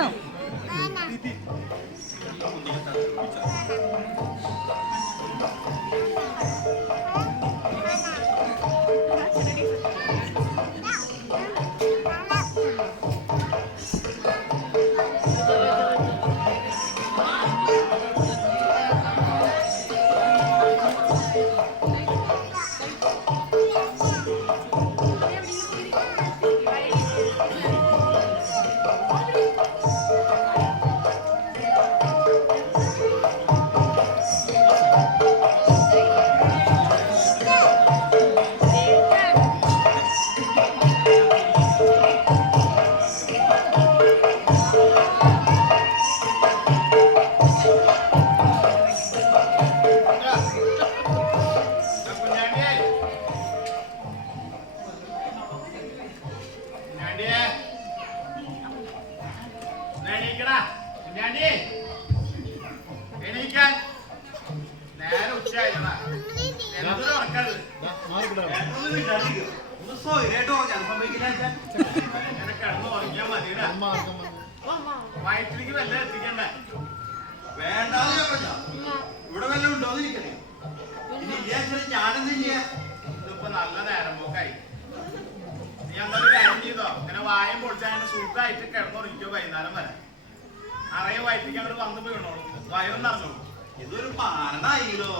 ആണോ? വയറ്റിലേക്ക് വല്ല എത്തിക്കണ്ടേ? വേണ്ട ഇവിടെ വല്ല ഉണ്ടോന്നിരിക്കണേ. ഞാനെന്ത് ചെയ്യാ? ഇതിപ്പോ നല്ല നേരം പോക്കായി. നീ എന്തൊരു കാര്യം ചെയ്തോ, ഇങ്ങനെ വായം പൊളിച്ചാൽ സുഖമായിട്ട് കിടന്നുറങ്ങിക്കോ വൈകുന്നേരം വരെ. അറിയ വയറ്റിലേക്ക് അങ്ങോട്ട് വന്നു വീണോളൂ, വയറും നിറഞ്ഞോളൂ. ഇതൊരു പാരണായില്ലോ.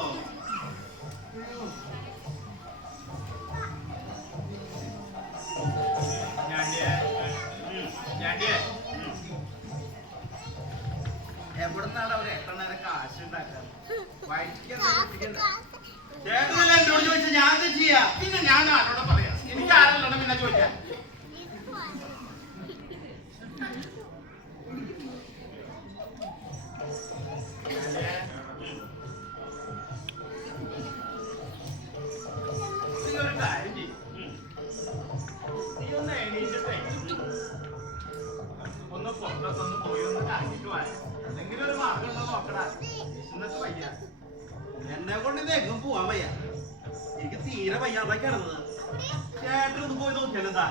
എവിടുന്നാണ് അവർ എത്ര നേരം കാശ് ഉണ്ടാക്കാൻ? ചേട്ടനല്ല എന്നോട് ചോദിച്ചാൽ ഞാൻ എന്താ ചെയ്യാ? പിന്നെ ഞാൻ ആരോടെ പറയാ? എനിക്ക് ആരല്ലോ പിന്നെ ചോദിക്കാൻ. ഒരു കാര്യം ചെയ്യും, നീ ഒന്ന് എണീറ്റിട്ടേ ഒന്ന് പുറത്തൊക്കെ ഒന്ന് പോയി ഒന്ന് കറങ്ങിട്ട് പോയാ എന്തെങ്കിലും ഒരു മാർഗം ഉണ്ടോ നോക്കടാ. എന്നിട്ട് വയ്യ, എന്നെ കൊണ്ട് ഇത് എങ്ങും പോവാൻ വയ്യ. എനിക്ക് തീരെ വയ്യാതെ കിടന്നത്. ചേട്ടനൊന്ന് പോയി നോക്കിയാലെന്താ?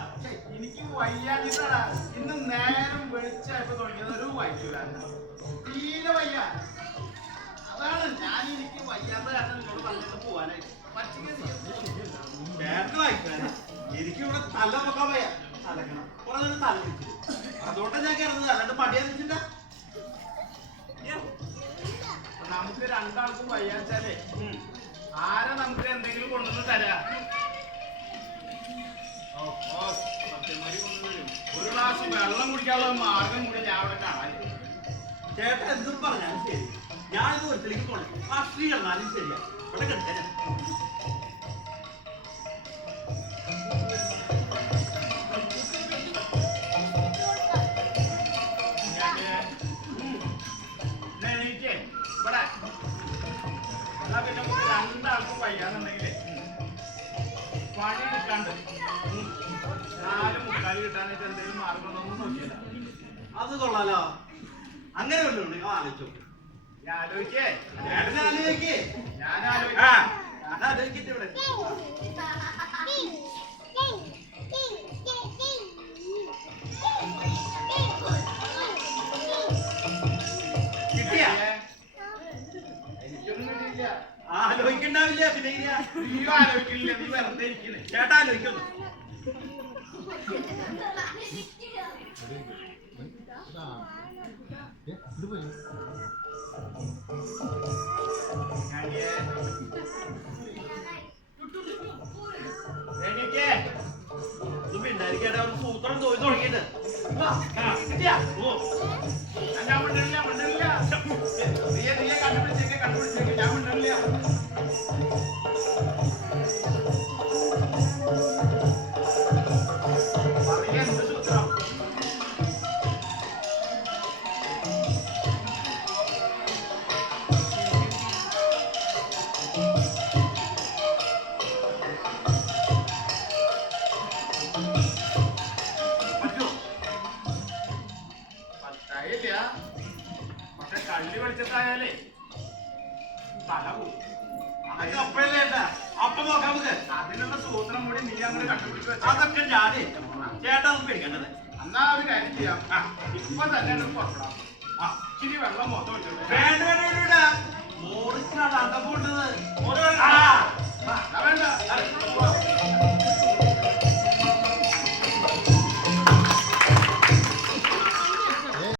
എനിക്ക് വയ്യാഞ്ഞിട്ടാടാ ഇന്ന് നേരം വെളിച്ചായപ്പോ തുടങ്ങിയത്. ഒരു വൈകൂരാണ്, തീരെ വയ്യ. അതാണ് ഞാൻ എനിക്ക് വയ്യാത്ത കാരണം എന്നോട് പറഞ്ഞത് പോവാനായിട്ട്. ചേട്ടന് വായിക്കാൻ എനിക്കിവിടെ തല നോക്കാൻ വയ്യ. തലക്കണം കുറെ നേരം തല വെച്ചു. അതുകൊണ്ടാണ് ഞാൻ കിടന്നത്, അല്ലാണ്ട് മടിയാന്ന് വെച്ചിട്ടാ. നമുക്ക് രണ്ടാൾക്കും വയ്യാച്ചാലേ ആരെ നമുക്ക് എന്തെങ്കിലും കൊണ്ടുവന്ന് തരാ? ഒരു ഗ്ലാസ് വെള്ളം കുടിക്കാനുള്ള മാർഗം കൂടി ഞാൻ അവിടെ കാണാൻ. ചേട്ടൻ എന്തും പറഞ്ഞാലും ശരി, ഞാനിത് ഒരിക്കലേക്ക് പോകണം. രാഷ്ട്രീയ കിടന്നാലും ശരിയാ, ഇവിടെ കിടക്കാൻ. പിന്നെ നമുക്ക് രണ്ടാൾക്കും വയ്യാന്നുണ്ടെങ്കിലേ പണി എടുക്കാണ്ട് 4 മുക്കാല് കിട്ടാനായിട്ട് എന്തെങ്കിലും മാർഗം ഉണ്ടോന്ന് നോക്കിയല്ല. അത് കൊള്ളാലോ. അങ്ങനെ വല്ലതും ആലോചിച്ചു. ആലോചിക്കേ ആലോചിക്കേ ഞാൻ ആലോചിക്കാം. ഞാൻ ആലോചിക്കട്ടെ. ഇവിടെ കിട്ടിയാ? ആലോചിക്കണ്ടാവില്ല. പിന്നെ നീ ആലോചിക്കില്ല, നീ വെറുതെ ഇരിക്കുന്നേ. ചേട്ടാ ആലോചിക്കുന്നു. ഉണ്ടായിരിക്കട്ടെ, ഒരു സൂത്രം തോന്നി തുടങ്ങിയിട്ട്. കിട്ടിയാ? ഞാൻ മിണ്ടില്ല നീയെ കണ്ടുപിടിച്ചേക്ക് ഞാൻ മിണ്ടില്ല. പറയാ എന്ത് സൂത്രം? പക്ഷെ കള്ളി വെളിച്ചത്തായാലേ തല പോകും. അതൊക്കെ അപ്പഴല്ലേ അപ്പൊ നോക്കാം നമുക്ക്. അതിനുള്ള സൂത്രം കൂടി നീ അങ്ങോട്ട് കണ്ടുപിടിച്ച് വെച്ചാൽ അതൊക്കെ ഞാനേ ചേട്ടാ ഒന്ന് പേടിക്കേണ്ടത്. എന്നാ ഒരു കാര്യം ചെയ്യാം. ഇപ്പൊ തന്നെ പുറപ്പെടാം. ഇച്ചിരി വെള്ളം മൊത്തം വെച്ചിട്ടുണ്ട്. വേണ്ട വേണ്ട വേണ്ട